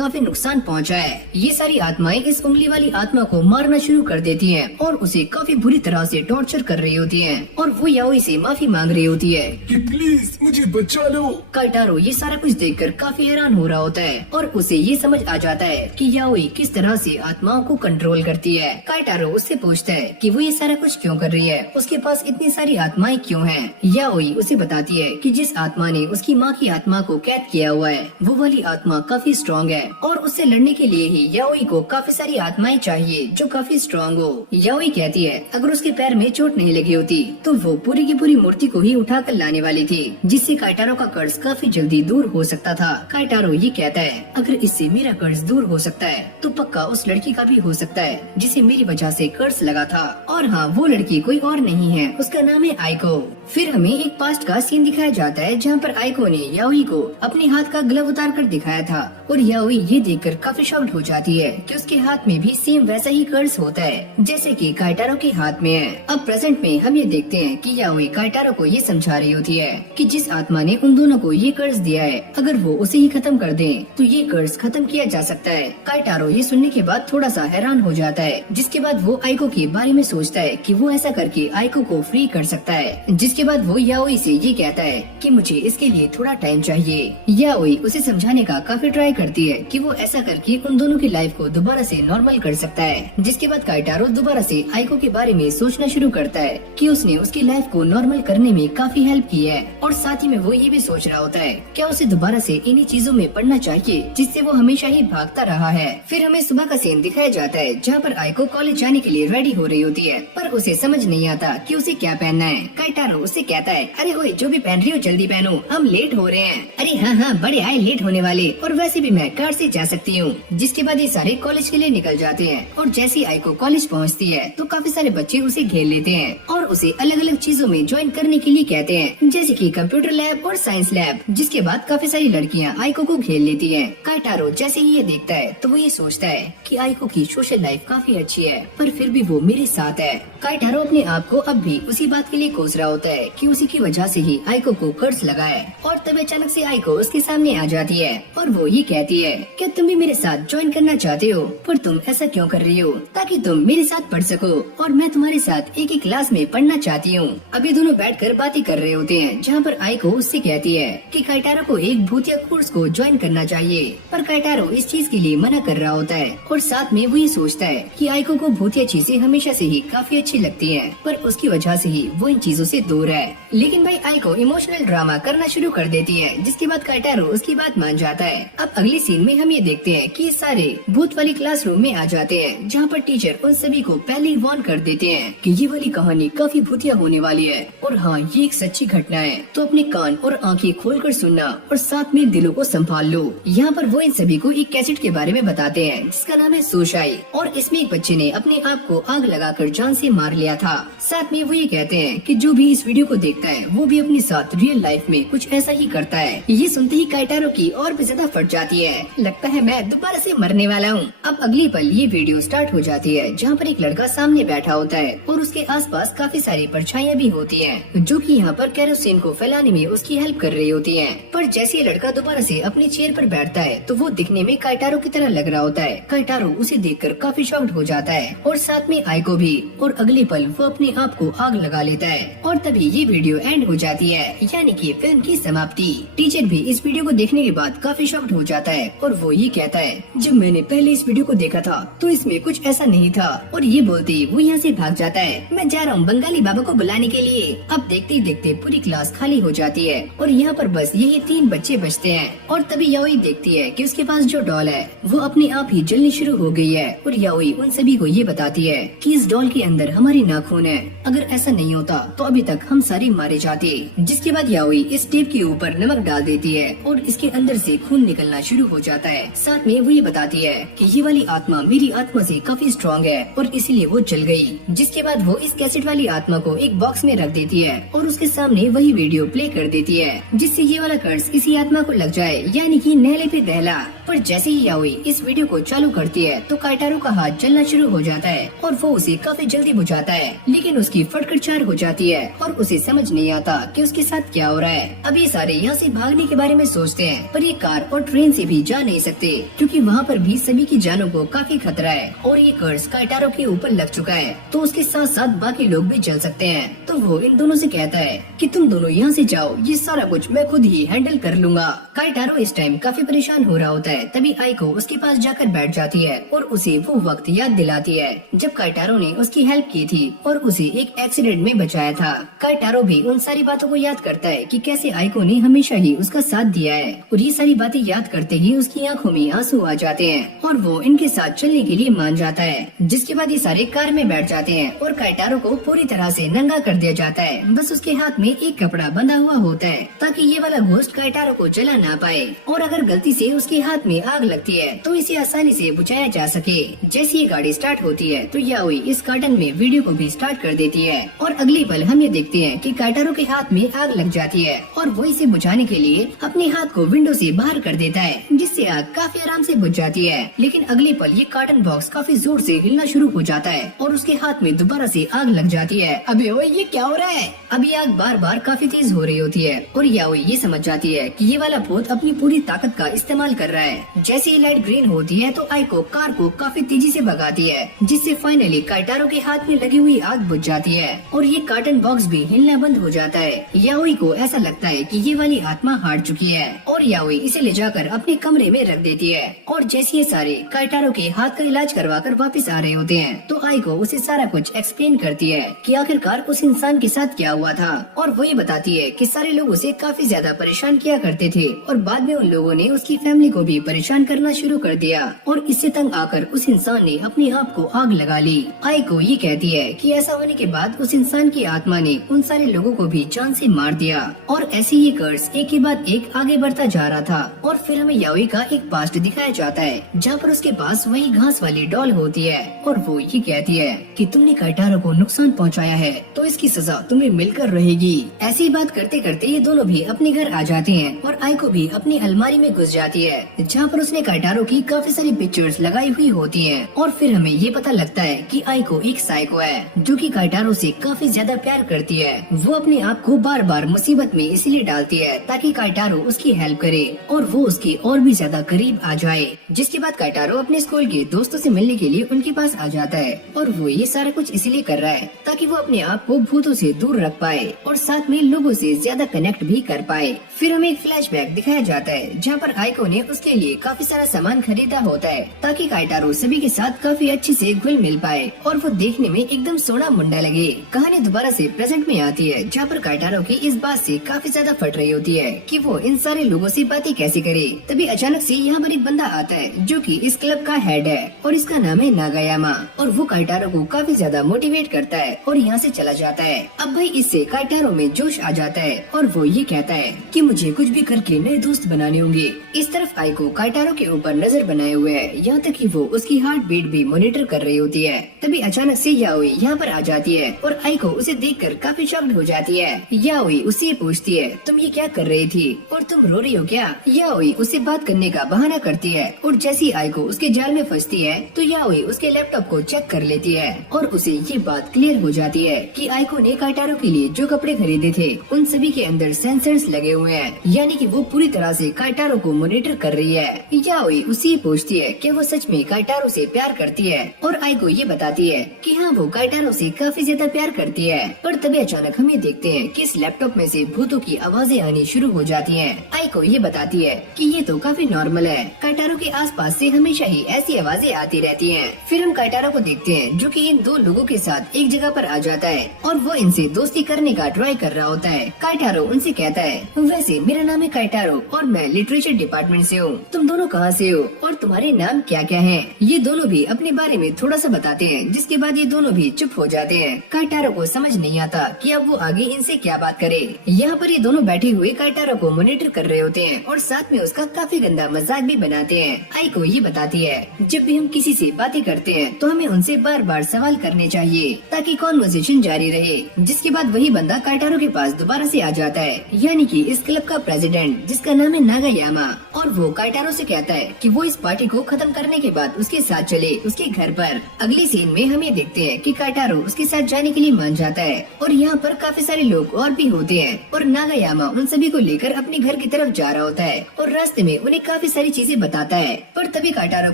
काफी नुकसान पहुंचा है। ये सारी आत्माएं इस उंगली वाली आत्मा को मारना शुरू कर देती हैं और उसे काफी बुरी तरह से टॉर्चर कर रही होती हैं और वो याओई से माफी मांग रही होती है कि प्लीज मुझे बचा लो। काइटारो ये सारा कुछ देखकर काफी हैरान हो रहा होता है और उसे ये समझ आ जाता है कि याओई किस तरह से आत्माओं को कंट्रोल करती है। काइटारो उससे पूछता है कि वो ये सारा कुछ क्यों कर रही है, उसके पास इतनी सारी आत्माएं क्यों हैं। याओई उसे बताती है कि जिस आत्मा ने उसकी माँ की आत्मा को कैद किया हुआ है वो वाली आत्मा काफी स्ट्रॉन्ग है और उससे लड़ने के लिए ही याओई को काफी सारी आत्माएं चाहिए जो काफी स्ट्रॉन्ग हो। याओई कहती है अगर उसके पैर में चोट नहीं लगी होती तो वो पूरी की पूरी मूर्ति को ही उठा कर लाने वाली थी, जिससे काइटारो का कर्ज काफी जल्दी दूर हो सकता था। काइटारो ये कहता है अगर इससे मेरा कर्ज दूर हो सकता है तो पक्का उस लड़की का भी हो सकता है जिसे मेरी वजह से कर्ज लगा था। और हाँ, वो लड़की कोई और नहीं है, उसका नाम है आइको। फिर हमें एक पास्ट का सीन दिखाया जाता है जहाँ पर आइको ने याओई को अपने हाथ का ग्लव उतार कर दिखाया था और याओई ये देखकर काफी शॉक्ड हो जाती है कि उसके हाथ में भी सेम वैसा ही कर्ज होता है जैसे कि काइटारो के हाथ में है। अब प्रेजेंट में हम ये देखते हैं कि याओई काइटारो को ये समझा रही होती है कि जिस आत्मा ने उन दोनों को ये कर्ज दिया है अगर वो उसे ही खत्म कर दे तो ये कर्ज खत्म किया जा सकता है। काइटारो ये सुनने के बाद थोड़ा सा हैरान हो जाता है, जिसके बाद वो आइको के बारे में सोचता है कि वो ऐसा करके आइको को फ्री कर सकता है। जिसके बाद वो याओई से ये कहता है कि मुझे इसके लिए थोड़ा टाइम चाहिए। याओई उसे समझाने का काफी ट्राई करती है कि वो ऐसा करके उन दोनों की लाइफ को दोबारा से नॉर्मल कर सकता है। जिसके बाद काइटारो दोबारा से आइको के बारे में सोचना शुरू करता है कि उसने उसकी लाइफ को नॉर्मल करने में काफी हेल्प की है और साथ ही में वो ये भी सोच रहा होता है क्या उसे दोबारा से इन्हीं चीजों में पढ़ना चाहिए जिससे वो हमेशा ही भागता रहा है। फिर हमें सुबह का सीन दिखाया जाता है जहाँ पर आइको कॉलेज जाने के लिए रेडी हो रही होती है पर उसे समझ नहीं आता कि उसे क्या पहनना है। काइटारो उससे कहता है अरे होए जो भी पहन रही हो जल्दी पहनो, हम लेट हो रहे हैं। अरे हाँ हाँ, बड़े आए लेट होने वाले, और वैसे भी मैं कार से जा सकती हूँ। जिसके बाद ये सारे कॉलेज के लिए निकल जाते हैं और जैसे आइको कॉलेज पहुँचती है तो काफी सारे बच्चे उसे घेर लेते हैं और उसे अलग अलग चीजों में ज्वाइन करने के लिए कहते हैं जैसे कि कंप्यूटर लैब और साइंस लैब। जिसके बाद काफी सारी लड़कियां आइको को घेर लेती हैं। काइटारो जैसे ही ये देखता है तो वो ये सोचता है कि आइको की सोशल लाइफ काफी अच्छी है पर फिर भी वो मेरे साथ है। काइटारो अपने आप को अब भी उसी बात के लिए कोस रहा होता है कि उसी की वजह से ही आइको को कर्ज लगा है और तब अचानक से आइको उसके सामने आ जाती है और वो ये कहती है क्या तुम भी मेरे साथ ज्वाइन करना चाहते हो, पर तुम ऐसा क्यों कर रही हो ताकि तुम मेरे साथ पढ़ सको और मैं तुम्हारे साथ एक ही क्लास में पढ़ना चाहती हूँ। अभी दोनों बैठकर बातें कर रहे होते हैं जहाँ पर आइको उससे कहती है कि काइटारो को एक भूतिया कोर्स को ज्वाइन करना चाहिए पर काइटारो इस चीज के लिए मना कर रहा होता है और साथ में वो ये सोचता है कि आइको को भूतिया चीजें हमेशा से ही काफी अच्छी लगती हैं पर उसकी वजह से ही वो इन चीजों से दूर है। लेकिन भाई आइको इमोशनल ड्रामा करना शुरू कर देती है जिसके बाद काइटारो उसकी बात मान जाता है। अब अगले सीन में हम ये देखते हैं कि सारे भूत वाली क्लासरूम में आ जाते हैं जहाँ पर टीचर उन सभी को पहले ही वार्न कर देते हैं कि ये वाली कहानी काफी भूतिया होने वाली है और हाँ ये एक सच्ची घटना है तो अपने कान और आंखें खोलकर सुनना और साथ में दिलों को संभाल लो। यहाँ पर वो इन सभी को एक कैसेट के बारे में बताते हैं जिसका नाम है सोशाई और इसमें एक बच्चे ने अपने आप को आग लगाकर जान से मार लिया था। साथ में वो ये कहते हैं कि जो भी इस वीडियो को देखता है वो भी अपने साथ रियल लाइफ में कुछ ऐसा ही करता है। ये सुनते ही काइटारो की और भी ज्यादा फट जाती है, लगता है मैं दोबारा से मरने वाला हूँ। अब अगली पल ये वीडियो स्टार्ट हो जाती है जहाँ पर एक लड़का सामने बैठा होता है और उसके आसपास काफी सारी परछाइयाँ भी होती हैं जो कि यहाँ पर केरोसिन को फैलाने में उसकी हेल्प कर रही होती हैं। पर जैसे ये लड़का दोबारा से अपनी चेयर पर बैठता है तो वो दिखने में काइटारो की तरह लग रहा होता है। काइटारो उसे देखकर काफी शॉक्ड हो जाता है और साथ में आइको भी, और अगले पल वो अपने आप को आग लगा लेता है और तभी ये वीडियो एंड हो जाती है, यानी कि फिल्म की समाप्ति। टीचर भी इस वीडियो को देखने के बाद काफी शॉक्ड हो जाता है और वो ये कहता है जब मैंने पहले इस वीडियो को देखा था तो इसमें कुछ ऐसा नहीं था, और ये बोलते ही वो यहाँ से भाग जाता है। मैं जा रहा हूँ बंगाली बाबा को बुलाने के लिए। अब देखते ही देखते पूरी क्लास खाली हो जाती है और यहाँ पर बस यही 3 बच्चे बचते हैं और तभी याओई देखती है कि उसके पास जो डॉल है वो अपने आप ही जलनी शुरू हो गई है और याओई उन सभी को ये बताती है कि इस डॉल के अंदर हमारी नाखून है, अगर ऐसा नहीं होता तो अभी तक हम सारे मारे जाते। जिसके बाद याओई इस टेप के ऊपर नमक डाल देती है और इसके अंदर से खून निकलना शुरू हो जाता है। साथ में वो ये बताती है कि ये वाली आत्मा मेरी आत्मा से काफी स्ट्रॉन्ग है और इसीलिए वो जल गई। जिसके बाद वो इस कैसेट वाली आत्मा को एक बॉक्स में रख देती है और उसके सामने वही वीडियो प्ले कर देती है जिससे ये वाला कर्ज इसी आत्मा को लग जाए, यानी कि नहले पे दहला। पर जैसे ही याओई इस वीडियो को चालू करती है तो काइटारो का हाथ जलना शुरू हो जाता है और वो उसे काफी जल्दी बुझाता है, लेकिन उसकी फटकर चार हो जाती है और उसे समझ नहीं आता कि उसके साथ क्या हो रहा है। अब ये सारे यहाँ से भागने के बारे में सोचते हैं, पर ये कार और ट्रेन से भी जा नहीं सकते क्योंकि वहाँ पर भी सभी की जानों को काफी खतरा है और ये कर्ज काइटारो के ऊपर लग चुका है, तो उसके साथ साथ बाकी लोग भी जल सकते हैं। तो वो इन दोनों से कहता है कि तुम दोनों यहाँ से जाओ, ये सारा कुछ मैं खुद ही हैंडल कर लूंगा। काइटारो इस टाइम काफी परेशान हो रहा होता है, तभी आइको उसके पास जाकर बैठ जाती है और उसे वो वक्त याद दिलाती है जब काइटारो ने उसकी हेल्प की थी और उसे एक एक्सीडेंट में बचाया था। काइटारो भी उन सारी बातों को याद करता है कि कैसे आइको ने हमेशा ही उसका साथ दिया है और ये सारी बातें याद करते ही उसकी आंखों में आंसू आ जाते हैं और वो इनके साथ चलने के लिए मान जाता है। जिसके बाद ये सारे कार में बैठ जाते हैं और काइटारो को पूरी तरह से नंगा कर दिया जाता है। बस उसके हाथ में एक कपड़ा बंधा हुआ होता है ताकि ये वाला घोस्ट काइटारो को जला ना पाए और अगर गलती से उसके हाथ में आग लगती है तो इसे आसानी से बुझाया जा सके। जैसे ये गाड़ी स्टार्ट होती है तो याओई इस कार्टन में वीडियो को भी स्टार्ट कर देती है और अगली पल हम ये देखते हैं कि काइटारो के हाथ में आग लग जाती है और वो इसे बुझाने के लिए अपने हाथ को विंडो से बाहर कर देता है, जिससे आग काफी आराम से बुझ जाती है। लेकिन अगली पल ये कार्टन बॉक्स काफी जोर से हिलना शुरू हो जाता है और उसके हाथ में दोबारा से आग लग जाती है। अबे ओए ये क्या हो रहा है? अभी आग बार बार काफी तेज हो रही होती है और याओई ये समझ जाती है कि ये वाला भूत अपनी पूरी ताकत का इस्तेमाल कर रहा है। जैसे ही लाइट ग्रीन होती है तो आइको कार को काफी तेजी से भगाती है, जिससे फाइनली काइटारो के हाथ में लगी हुई आग बुझ जाती है और ये कार्टन बॉक्स भी हिलना बंद हो जाता है। याओई को ऐसा लगता है कि ये वाली आत्मा हार चुकी है और याओई इसे ले जाकर अपने कमरे में रख देती है और जैसे ये सारे काइटारो के हाथ का इलाज करवा कर वापिस आ रहे होते हैं तो आइको उसे सारा कुछ एक्सप्लेन करती है कि आखिरकार उस इंसान के साथ क्या हुआ था और वो ये बताती है कि सारे लोग उसे काफी ज्यादा परेशान किया करते थे और बाद में उन लोगों ने उसकी फैमिली को भी परेशान करना शुरू कर दिया और इससे तंग आकर उस इंसान ने अपने आप को आग लगा ली। आइको ये कहती है कि ऐसा होने के बाद उस इंसान की आत्मा ने उन सारे लोगों को भी जान से मार दिया और ऐसे ही कर्स एक के बाद एक आगे बढ़ता जा रहा था और फिर हमें याओई का एक पास्ट दिखाया जाता है जहाँ पर उसके पास वही घास वाली डॉल होती है और वो ये कहती है कि तुमने काइटारो को नुकसान पहुँचाया है तो इसकी सजा तुम्हें मिलकर रहेगी। ऐसी बात करते करते ये दोनों भी अपने घर आ जाते हैं और आइको भी अपनी अलमारी में घुस जाती है जहाँ पर उसने काइटारो की काफी सारी पिक्चर्स लगाई हुई होती हैं और फिर हमें ये पता लगता है कि आइको एक साइको है जो कि काइटारो से काफी ज्यादा प्यार करती है। वो अपने आप को बार बार मुसीबत में इसलिए डालती है ताकि काइटारो उसकी हेल्प करे और वो उसके और भी ज्यादा करीब आ जाए। जिसके बाद काइटारो अपने स्कूल के दोस्तों से मिलने के लिए उनके पास आ जाता है और वो ये सारा कुछ इसलिए कर रहा है ताकि वो अपने आप को भूतों से दूर रख पाए और साथ में लोगों से ज्यादा कनेक्ट भी कर पाए। फिर हमें एक फ्लैशबैक दिखाया जाता है जहाँ पर आइको ने उसके लिए काफी सारा सामान खरीदा होता है ताकि काइटारो सभी के साथ काफी अच्छे से घुल मिल पाए और वो देखने में एकदम सोना मुंडा लगे। कहानी दोबारा से प्रेजेंट में आती है जहाँ पर काइटारो की इस बात से काफी ज्यादा फट रही होती है कि वो इन सारे लोगों से बातें कैसे करे। तभी अचानक से यहाँ पर एक बंदा आता है जो कि इस क्लब का हेड है और इसका नाम है नागायामा और वो काइटारो को काफी ज्यादा मोटिवेट करता है और यहाँ से चला जाता है। अब भाई इससे काइटारो में जोश आ जाता है और वो ये कहता है कि मुझे कुछ भी करके नए दोस्त बनाने होंगे। इस तरफ आइको काइटारो के ऊपर नजर बनाए हुए है, यहाँ तक कि वो उसकी हार्ट बीट भी मॉनिटर कर रही होती है। तभी अचानक से याओई यहाँ पर आ जाती है और आइको उसे देखकर काफी शॉक्ड हो जाती है। याओई उससे पूछती है तुम ये क्या कर रही थी और तुम रो रही हो क्या? याओई उससे बात करने का बहाना करती है और जैसी आइको उसके जाल में फंसती है तो याओई उसके लैपटॉप को चेक कर लेती है और उसे ये बात क्लियर हो जाती है कि आइको ने काइटारो के लिए जो कपड़े खरीदे थे उन सभी के अंदर सेंसर्स लगे हुए हैं, यानी कि वो पूरी तरह से काइटारो को मॉनिटर कर रही है। याओई उससे पूछती है कि वो सच में काइटारो से प्यार करती है और आइको ये बताती है कि हाँ वो काइटारो से काफी ज्यादा प्यार करती है। पर तभी अचानक हम ये देखते हैं कि इस लैपटॉप में से भूतों की आवाजें आनी शुरू हो जाती हैं। आइको ये बताती है कि ये तो काफी नॉर्मल है, काइटारो के आसपास से हमेशा ही ऐसी आवाजें आती रहती हैं। फिर हम काइटारो को देखते हैं जो कि इन दो लोगों के साथ एक जगह पर आ जाता है और वो इनसे दोस्ती करने का ट्राई कर रहा होता है। काइटारो उनसे कहता है वैसे मेरा नाम है काइटारो और मैं लिटरेचर डिपार्टमेंट से हूँ, तुम दोनों कहाँ से हो और तुम्हारे नाम क्या क्या हैं? ये दोनों भी अपने बारे में थोड़ा सा बताते हैं, जिसके बाद ये दोनों भी चुप हो जाते हैं। काइटारो को समझ नहीं आता कि अब वो आगे इनसे क्या बात करे। यहाँ पर ये दोनों बैठे हुए काइटारो को मॉनिटर कर रहे होते हैं और साथ में उसका काफी गंदा मजाक भी बनाते हैं। आइको ये बताती है, जब भी हम किसी से बातें करते हैं तो हमें उनसे बार बार सवाल करने चाहिए ताकि कॉन्वर्सेशन जारी रहे। जिसके बाद वही बंदा काइटारो के पास दोबारा से आ जाता है, यानी कि इस क्लब का प्रेसिडेंट, जिसका नाम है नागायामा। और वो काइटारो से कहता है कि वो इस पार्टी को खत्म करने के बाद उसके साथ चले उसके घर पर। अगले सीन में हम ये देखते हैं कि काइटारो उसके साथ जाने के लिए मान जाता है और यहाँ पर काफी सारे लोग और भी होते हैं और नागायामा उन सभी को लेकर अपने घर की तरफ जा रहा होता है और रास्ते में उन्हें काफी सारी चीजें बताता है। पर तभी काइटारो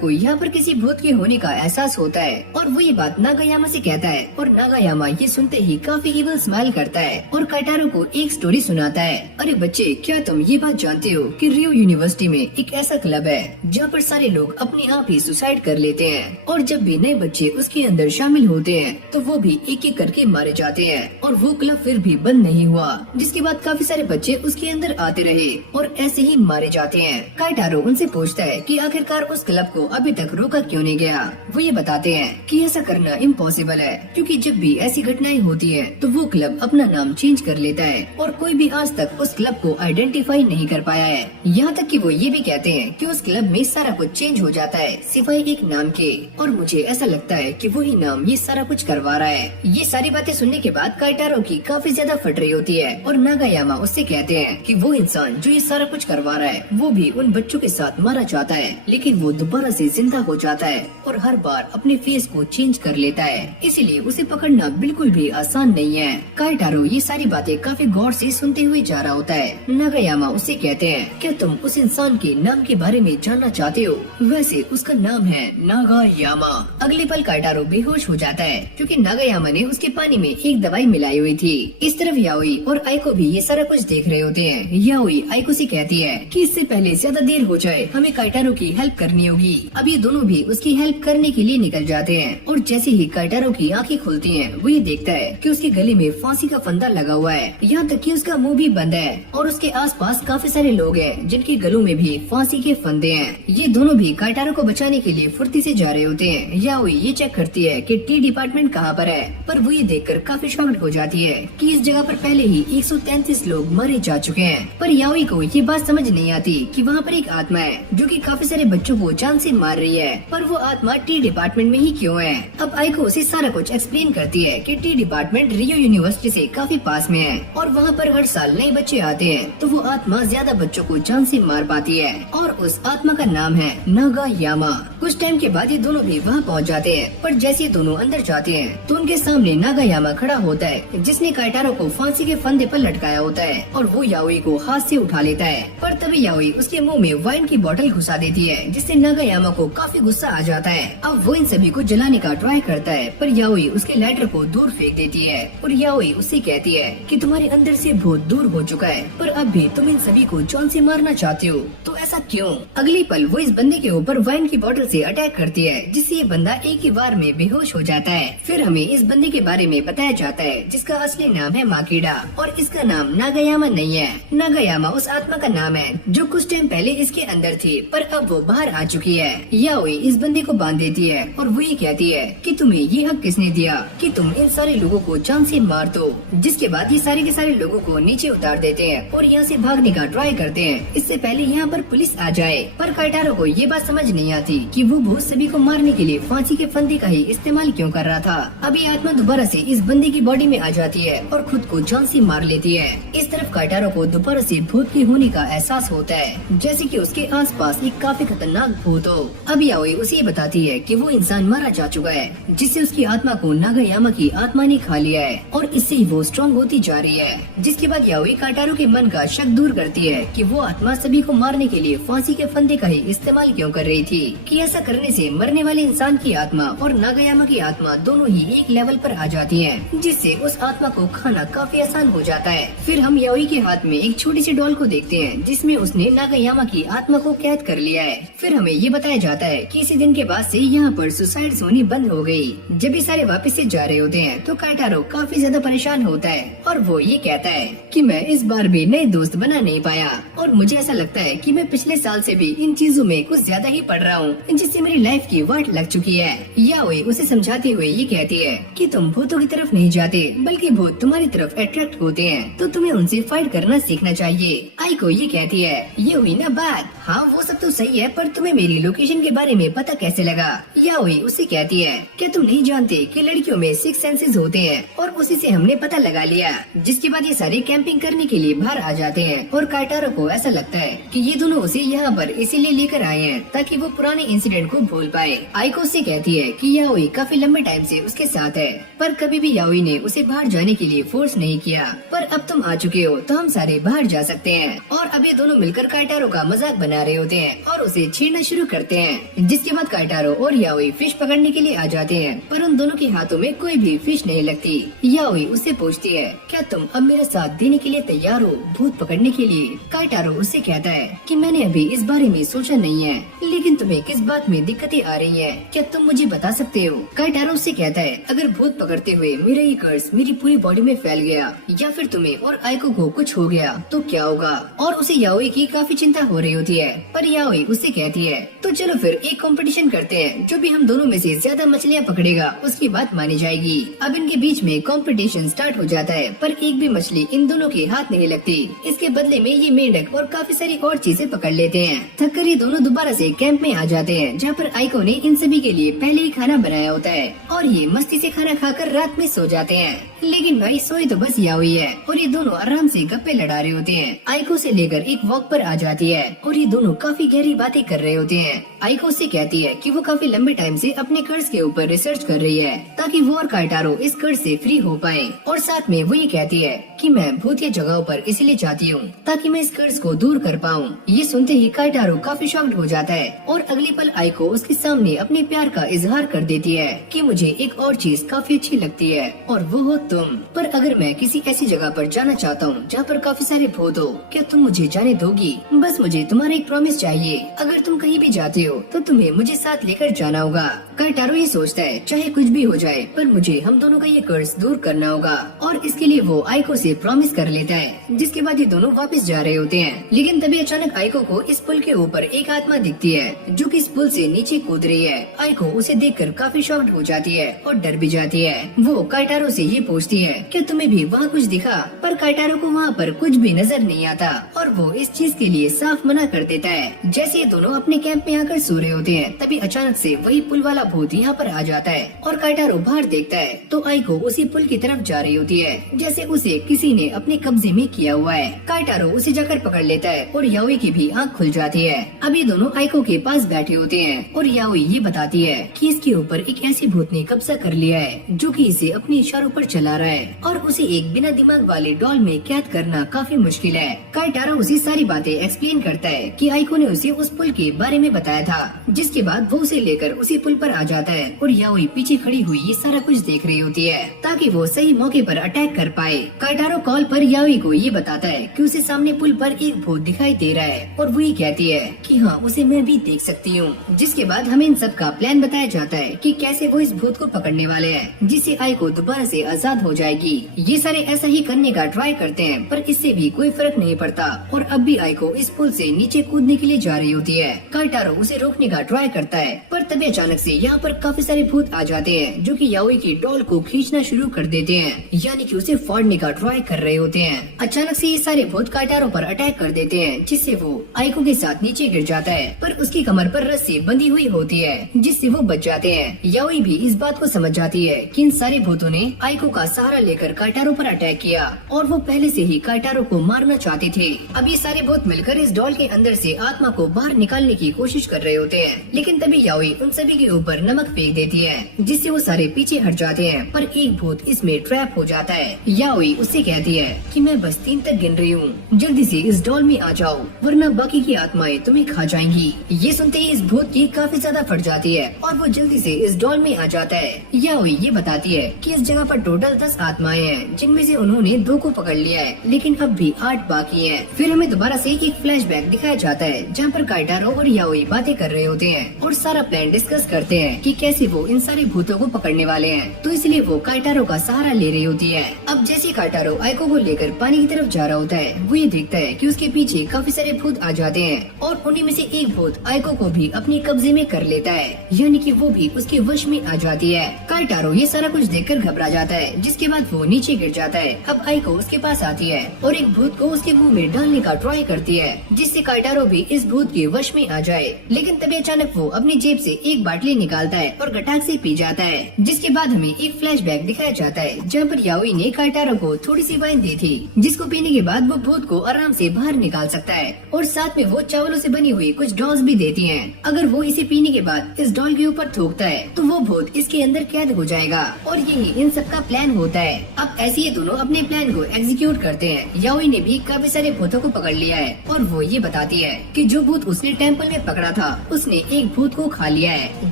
को यहाँ पर किसी भूत के होने का एहसास होता है और वो ये बात नागायामा से कहता है और नागायामा ये सुनते ही काफी इविल स्माइल करता है और काइटारो को एक स्टोरी सुनाता है। अरे बच्चे, क्या तुम ये बात जानते हो कि रियो यूनिवर्सिटी में एक ऐसा क्लब है जहाँ पर सारे लोग अपने आप ही सुसाइड कर लेते हैं और जब भी नए बच्चे उसके अंदर शामिल होते हैं तो वो भी एक एक करके मारे जाते हैं और वो क्लब फिर भी बंद नहीं हुआ। जिसके बाद काफी सारे बच्चे उसके अंदर आते रहे और ऐसे ही मारे जाते हैं। काइटारो उनसे पूछता है कि आखिरकार उस क्लब को अभी तक रोका क्यों नहीं गया। वो ये बताते हैं कि ऐसा करना इम्पॉसिबल है, क्योंकि जब भी ऐसी घटनाएं होती है तो वो क्लब अपना नाम चेंज कर लेता है और कोई भी आज तक उस क्लब को आइडेंटिफाई नहीं कर पाया है। यहाँ तक कि वो ये भी कहते हैं कि उस क्लब में सारा कुछ चेंज हो जाता है सिवाय एक नाम के, और मुझे ऐसा लगता है कि वही नाम ये सारा कुछ करवा रहा है। ये सारी बातें सुनने के बाद काइटारो की काफी ज्यादा फट रही होती है और नागायामा उससे कहते हैं कि वो इंसान जो ये सारा कुछ करवा रहा है वो भी उन बच्चों के साथ मारा जाता है, लेकिन वो दोबारा से जिंदा हो जाता है और हर बार अपने फेस को चेंज कर लेता है, इसीलिए उसे पकड़ना बिल्कुल भी आसान नहीं है। काइटारो ये सारी बातें काफी गौर से सुनते हुए जा रहा होता है। नागायामा उससे कहते हैं, क्या तुम उस इंसान के नाम के बारे में जानना चाहते हो? वैसे उसका नाम है नागायामा। अगले पल काइटारो बेहोश हो जाता है क्योंकि नागायामा ने उसके पानी में एक दवाई मिलाई हुई थी। इस तरफ याओई और आइको भी ये सारा कुछ देख रहे होते हैं। याओई आइको से कहती है कि इससे पहले ज्यादा देर हो जाए हमें काइटारो की हेल्प करनी होगी। अब ये दोनों भी उसकी हेल्प करने के लिए निकल जाते हैं और जैसे ही काइटारो की आंखें खुलती हैं वो ये देखता है कि उसके गले में फांसी का फंदा लगा हुआ है, यहाँ तक कि उसका मुंह भी बंद है और उसके आसपास काफी सारे लोग हैं जिनके गलों में भी फांसी के फंदे हैं। ये दोनों भी काइटारो को बचाने के लिए फुर्ती से जा रहे होते हैं। याओई ये चेक करती है कि टी डिपार्टमेंट कहाँ पर है, पर वो ये देखकर काफी शॉक्ड हो जाती है कि इस जगह पर पहले ही 133 लोग मारे जा चुके हैं। पर याओई को ये बात समझ नहीं आती कि वहाँ पर एक आत्मा है जो कि काफी सारे बच्चों को जान से मार रही है, पर वो आत्मा टी डिपार्टमेंट में ही क्यों है। अब आइको उसे सारा कुछ एक्सप्लेन करती है कि टी डिपार्टमेंट रियो यूनिवर्सिटी से काफी पास में है और वहाँ पर हर साल नए बच्चे आते हैं, तो वो आत्मा ज्यादा बच्चों को जान से मार पाती है और उस आत्मा का नाम है नागायामा। कुछ टाइम के बाद ये दोनों भी वहाँ पहुँच जाते हैं, पर जैसे ये दोनों अंदर जाते हैं तो उनके सामने नागायामा खड़ा होता है जिसने काइटारो को फांसी के फंदे पर लटकाया होता है और वो याओई को हाथ से उठा लेता है। पर तभी याओई उसके मुंह में वाइन की बोतल घुसा देती है जिससे नागायामा को काफी गुस्सा आ जाता है। अब वो इन सभी को जलाने का ट्राई करता है, पर याओई उसके लाइटर को दूर फेंक देती है और याओई उससे कहती है कि तुम्हारे अंदर से भूत दूर हो चुका है, पर अब भी तुम इन सभी को जान से मारना चाहते हो, तो ऐसा क्यों? अगले पल वो इस बंदे के ऊपर वाइन की बोतल से अटैक करती है जिससे ये बंदा एक ही बार में बेहोश हो जाता है। फिर हमें इस बंदे के बारे में बताया जाता है जिसका असली नाम है माकीडा और इसका नाम नागायामा नहीं है। नागायामा उस आत्मा का नाम है जो कुछ टाइम पहले इसके अंदर थी, पर अब वो बाहर आ चुकी है। याओई इस बंदे को बांध देती है और वो ये कहती है कि तुम्हें ये हक किसने दिया कि तुम इन सारे लोगों को जान से मार दो। जिसके बाद ये सारे के सारे लोगों को नीचे उतार देते हैं और यहाँ से भागने का ट्राई करते हैं इससे पहले यहाँ पर पुलिस आ जाए। पर काइटारो को ये बात समझ नहीं आती कि वो भूत सभी को मारने के लिए फांसी के फंदे का ही इस्तेमाल क्यों कर रहा था। अभी आत्मा दोबारा से इस बंदे की बॉडी में आ जाती है और खुद को जान से मार लेती है। इस तरफ काइटारो को दोबारा से भूत के होने का एहसास होता है, जैसे कि उसके आसपास एक काफी खतरनाक भूत हो। अब याओई उसे बताती है कि वो इंसान मारा जा चुका है जिससे उसकी आत्मा को नागायामा की आत्मा ने खा लिया है और इससे वो स्ट्रॉन्ग होती जा रही है। जिसके बाद याओई काइटारो के मन का शक दूर करती है कि वो आत्मा सभी को मारने के लिए फांसी के फंदे का ही इस्तेमाल क्यों कर रही थी, कि ऐसा करने से मरने वाले इंसान की आत्मा और नागायामा की आत्मा दोनों ही एक लेवल पर आ जाती हैं, जिससे उस आत्मा को खाना काफी आसान हो जाता है। फिर हम याओई के हाथ में एक छोटी सी डॉल को देखते हैं जिसमें उसने नागायामा की आत्मा को कैद कर लिया है। फिर हमें ये बताया जाता है कि इसी दिन के बाद से यहाँ पर सुसाइड होनी बंद हो गई। जब ये सारे वापस से जा रहे होते हैं तो काइटारो काफी ज्यादा परेशान होता है और वो ये कहता है कि मैं इस बार भी नए दोस्त बना नहीं पाया और मुझे ऐसा लगता है कि मैं पिछले साल से भी इन चीजों में कुछ ज्यादा ही पढ़ रहा हूँ, जिससे मेरी लाइफ की वाट लग चुकी है। याओई उसे समझाते हुए ये कहती है कि तुम भूतों की तरफ नहीं जाते, बल्कि भूत तुम्हारी तरफ अट्रैक्ट होते हैं, तो तुम्हें उनसे फाइट करना सीखना चाहिए। आइको ये कहती है, ये हुई ना बात। हाँ वो सब तो सही है, पर तुम्हें मेरी लोकेशन के बारे में पता कैसे लगा? याओई उससे कहती है, क्या तुम नहीं जानते कि लड़कियों में 6 सेंसेस होते हैं, और उसी से हमने पता लगा लिया। जिसके बाद ये सारे कैंपिंग करने के लिए बाहर आ जाते हैं, और काइटारो को ऐसा लगता है कि ये दोनों उसे यहाँ पर इसीलिए लेकर आए हैं ताकि वो पुराने इंसिडेंट को भूल पाए। आइको उससे कहती है कि याओई काफी लंबे टाइम से उसके साथ है, पर कभी भी याओई ने उसे बाहर जाने के लिए फोर्स नहीं किया। पर अब तुम आ चुके हो तो हम सारे बाहर जा सकते हैं। और अब ये दोनों मिलकर काइटारो का मजाक बना रहे होते हैं और उसे छेड़ना शुरू करते हैं। जिसके बाद काइटारो और याओई फिश पकड़ने के लिए आ जाते हैं, पर उन दोनों के हाथों में कोई भी फिश नहीं लगती। याओई उससे पूछती है, क्या तुम अब मेरा साथ देने के लिए तैयार हो भूत पकड़ने के लिए? काइटारो उससे कहता है कि मैंने अभी इस बारे में सोचा नहीं है, लेकिन तुम्हें किस बात में दिक्कतें आ रही हैं? क्या तुम मुझे बता सकते हो? काइटारो उससे कहता है, अगर भूत पकड़ते हुए मेरा ये कर्स मेरी पूरी बॉडी में फैल गया, या फिर तुम्हें और आइको को कुछ हो गया तो क्या होगा? और उसे याओई की काफी चिंता हो रही होती है, पर याओई उससे कहती है, तो चलो फिर एक कंपटीशन करते हैं, जो भी हम दोनों में से ज्यादा मछलियाँ पकड़ेगा उसकी बात मानी जाएगी। अब इनके बीच में कंपटीशन स्टार्ट हो जाता है, पर एक भी मछली इन दोनों के हाथ नहीं लगती। इसके बदले में ये मेंढक और काफी सारी और चीजें पकड़ लेते हैं। थक कर ये दोनों दोबारा से कैंप में आ जाते हैं, जहाँ पर आइको ने इन सभी के लिए पहले ही खाना बनाया होता है, और ये मस्ती से खाना खाकर रात में सो जाते हैं। लेकिन भाई सोई तो बस याओई है, और ये दोनों आराम से गप्पे लड़ा रहे होते हैं। आइको से लेकर एक वॉक पर आ जाती है, और ये दोनों काफी गहरी बातें कर रहे होते हैं। आइको से कहती है कि वो काफी लंबे टाइम से अपने कर्ज के ऊपर रिसर्च कर रही है, ताकि वो और काइटारो इस कर्ज से फ्री हो पाए। और साथ में वो ये कहती है कि मैं भूतिया जगहों पर इसलिए जाती हूँ ताकि मैं इस कर्ज को दूर कर पाऊँ। ये सुनते ही काइटारो काफी शॉक्ड हो जाता है, और अगले पल आइको उसके सामने अपने प्यार का इजहार कर देती है कि मुझे एक और चीज काफी अच्छी लगती है, और वो हो तुम। पर अगर मैं किसी ऐसी जगह पर जाना चाहता हूँ जहाँ पर काफी सारे भूत हो, क्या तुम मुझे जाने दोगी? बस मुझे तुम्हारा एक प्रॉमिस चाहिए, अगर तुम कहीं भी जाते हो तो तुम्हें मुझे साथ लेकर जाना होगा। काइटारो ये सोचता है, चाहे कुछ भी हो जाए, पर मुझे हम दोनों का ये कर्ज दूर करना होगा, और इसके लिए वो आइको से प्रॉमिस कर लेता है। जिसके बाद ये दोनों वापस जा रहे होते हैं, लेकिन तभी अचानक आइको को इस पुल के ऊपर एक आत्मा दिखती है, जो कि इस पुल से नीचे कूद रही है। आइको उसे देखकर काफी शॉक्ड हो जाती है और डर भी जाती है। वो काइटारो से ये पूछती है, क्या तुम्हें भी वहाँ कुछ दिखा? पर काइटारो को वहाँ पर कुछ भी नजर नहीं आता, और वो इस चीज के लिए साफ मना कर देता है। जैसे ये दोनों अपने कैंप में आकर सो रहे होते हैं, तभी अचानक से वही पुल वाला भूत यहाँ पर आ जाता है, और काइटारो बाहर देखता है तो आइको उसी पुल की तरफ जा रही होती है, जैसे उसे किसी ने अपने कब्जे में किया हुआ है। काइटारो उसे जाकर पकड़ लेता है, और याओई की भी आँख खुल जाती है। अब ये दोनों आइको के पास बैठे होते हैं, और याओई ये बताती है कि इसके ऊपर एक ऐसी भूत ने कब्जा कर लिया है, जो कि इसे अपने इशारों पर चला रहा है, और उसे एक बिना दिमाग वाले डॉल में कैद करना काफी मुश्किल है। काइटारो उसे सारी बातें एक्सप्लेन करता है कि आइको ने उसे उस पुल के बारे में बताया था। जिसके बाद वो उसे लेकर उसी पुल पर आ जाता है, और याओई पीछे खड़ी हुई ये सारा कुछ देख रही होती है, ताकि वो सही मौके पर अटैक कर पाए। काइटारो कॉल पर याओई को ये बताता है कि उसे सामने पुल पर एक भूत दिखाई दे रहा है, और वो ये कहती है कि हाँ उसे मैं भी देख सकती हूँ। जिसके बाद हमें इन सब का प्लान बताया जाता है कि कैसे वो इस भूत को पकड़ने वाले हैं, जिससे आइको दोबारा से आजाद हो जाएगी। ये सारे ऐसा ही करने का ट्राई करते हैं, पर इससे भी कोई फर्क नहीं पड़ता, और अब भी आइको इस पुल से नीचे कूदने के लिए जा रही होती है। काइटारो उसे रोकने का ट्राई करता है, पर तभी अचानक से यहाँ पर काफी सारे भूत आ जाते हैं, जो कि याओई की डॉल को खींचना शुरू कर देते हैं, यानी कि उसे फाड़ने का ट्राई कर रहे होते हैं। अचानक से ये सारे भूत काइटारो पर अटैक कर देते हैं, जिससे वो आइको के साथ नीचे गिर जाता है, पर उसकी कमर पर रस्सी बंधी हुई होती है, जिससे वो बच जाते हैं। याओई भी इस बात को समझ जाती है कि इन सारे भूतों ने आइको का सहारा लेकर काइटारो पर अटैक किया, और वो पहले से ही काइटारो को मारना चाहते थे। अब ये सारे भूत मिलकर इस डॉल के अंदर से आत्मा को बाहर निकालने की कोशिश कर रहे होते हैं, लेकिन तभी याओई उन सभी के ऊपर नमक फेंक देती है, जिससे वो सारे पीछे हट जाते हैं, पर एक भूत इसमें ट्रैप हो जाता है। याओई उससे कहती है कि मैं बस 3 तक गिन रही हूँ, जल्दी से इस डॉल में आ जाओ, वरना बाकी की आत्माएं तुम्हें खा जाएंगी। ये सुनते ही इस भूत की काफी ज्यादा फट जाती है, और वो जल्दी से इस डॉल में आ जाता है। याओई ये बताती है कि इस जगह पर टोटल 10 आत्माएं हैं, जिनमें से उन्होंने 2 को पकड़ लिया है, लेकिन अब भी 8 बाकी हैं। फिर हमें दोबारा से एक फ्लैशबैक दिखाया जाता है, जहाँ पर काइटारो और याओई बातें कर रहे होते हैं, और सारा प्लान डिस्कस करते हैं कि कैसे वो इन सारे भूतों को पकड़ने वाले हैं। तो इसलिए वो काइटारो का सहारा ले रही होती है। अब जैसे काइटारो आइको को लेकर पानी की तरफ जा रहा होता है, वो ये देखता है कि उसके पीछे काफी सारे भूत आ जाते हैं, और उन्हीं में से एक भूत आइको को भी अपने कब्जे में कर लेता है, यानी कि वो भी उसके वश में आ जाती है। काइटारो ये सारा कुछ देखकर घबरा जाता है, जिसके बाद वो नीचे गिर जाता है। अब आइको उसके पास आती है और एक भूत को उसके मुंह में डालने का ट्राई करती है, जिससे काइटारो भी इस भूत के वश में आ जाए। लेकिन तभी अचानक वो अपनी जेब से एक बाटली निकालता है और गटाक से पी जाता है। जिसके बाद हमें एक फ्लैशबैक दिखाया जाता है, जहाँ पर याओई ने काइटारो को थोड़ी सी वाइन दी थी, जिसको पीने के बाद वो भूत को आराम से बाहर निकाल सकता है। और साथ में वो चावलों से बनी हुई कुछ डॉल्स भी देती हैं। अगर वो इसे पीने के बाद इस डॉल के ऊपर थूकता है तो वो भूत इसके अंदर कैद हो जाएगा, और यही इन सब का प्लान होता है। अब ऐसे ये दोनों अपने प्लान को एग्जीक्यूट करते हैं। याओई ने भी काफी सारे भूतों को पकड़ लिया है, और वो ये बताती है कि जो भूत उसने टेम्पल में पकड़ा था उसने एक भूत को खा लिया है।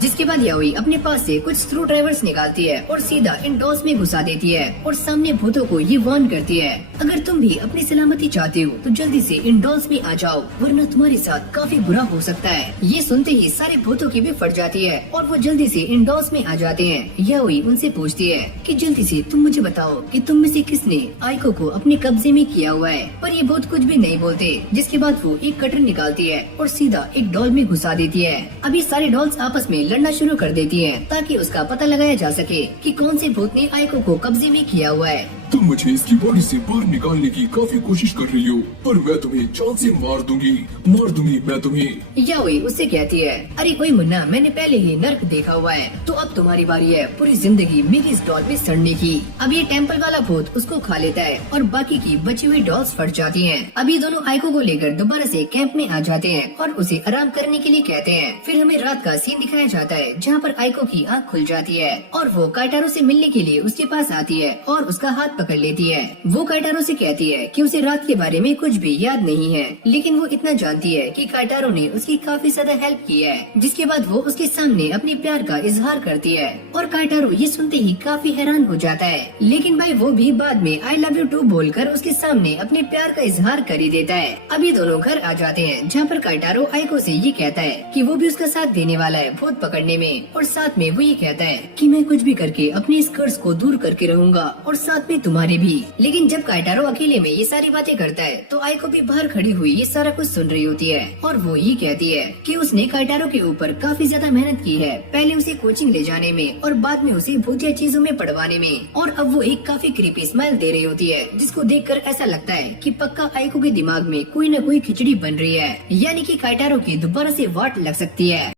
जिसके बाद याओई अपने पास से कुछ स्क्रू ड्राइवर्स निकालती है और सीधा इन डॉल्स में घुसा देती है, और सामने भूतों को ये वार्न करती है, अगर तुम भी अपनी सलामती चाहते हो तो जल्दी से इन डॉल्स में आ जाओ, वरना तुम्हारे साथ काफी बुरा हो सकता है। ये सुनते ही सारे भूतों की भी फट जाती है और वो जल्दी से इन डॉल्स में आ जाते हैं। याओई उनसे पूछती है कि जल्दी से तुम मुझे बताओ कि तुम में से किसने आइको को अपने कब्जे में किया हुआ है। पर ये भूत कुछ भी नहीं बोलते। जिसके बाद वो एक कटर निकालती है और सीधा एक डॉल में घुसा देती है। अभी सारे डॉल्स आपस में लड़ना शुरू कर देती हैं, ताकि उसका पता लगाया जा सके कि कौन से भूत ने आइको को कब्जे में किया हुआ है। तुम मुझे इसकी बॉडी से बाहर निकालने की काफी कोशिश कर रही हो, पर मैं तुम्हें जान से मार दूंगी मैं तुम्हें। याओई उससे कहती है, अरे कोई मुन्ना, मैंने पहले ही नर्क देखा हुआ है, तो अब तुम्हारी बारी है पूरी जिंदगी मेरी इस डॉल में सड़ने की। अब ये टेम्पल वाला भूत उसको खा लेता है और बाकी की बची हुई डॉल्स फट जाती हैं। अभी दोनों आइको को लेकर दोबारा से कैंप में आ जाते हैं और उसे आराम करने के लिए कहते हैं। फिर हमें रात का सीन दिखाया जाता है, जहाँ पर आइको की आँख खुल जाती है और वो काइटारो से मिलने के लिए उसके पास आती है और उसका हाथ पकड़ लेती है। वो काइटारो से कहती है कि उसे रात के बारे में कुछ भी याद नहीं है, लेकिन वो इतना जानती है कि काइटारो ने उसकी काफी ज्यादा हेल्प की है। जिसके बाद वो उसके सामने अपने प्यार का इजहार करती है और काइटारो ये सुनते ही काफी हैरान हो जाता है। लेकिन भाई वो भी बाद में आई लव यू टू बोलकर उसके सामने अपने प्यार का इजहार कर ही देता है। अब ये दोनों घर आ जाते हैं, जहाँ पर काइटारो आइको से ये कहता है कि वो भी उसका साथ देने वाला है भूत पकड़ने में, और साथ में वो ये कहता है कि मैं कुछ भी करके अपने इस कर्ज को दूर करके रहूंगा और साथ में तुम्हारे भी। लेकिन जब काइटारो अकेले में ये सारी बातें करता है तो आइको भी बाहर खड़ी हुई ये सारा कुछ सुन रही होती है, और वो ये कहती है कि उसने काइटारो के ऊपर काफी ज्यादा मेहनत की है, पहले उसे कोचिंग ले जाने में और बाद में उसे भूतिया चीजों में पढ़वाने में, और अब वो एक काफी क्रीपी स्माइल दे रही होती है, जिसको देखकर ऐसा लगता है कि पक्का आइको के दिमाग में कोई न कोई खिचड़ी बन रही है, यानी कि काइटारो की दोबारा से वाट लग सकती है।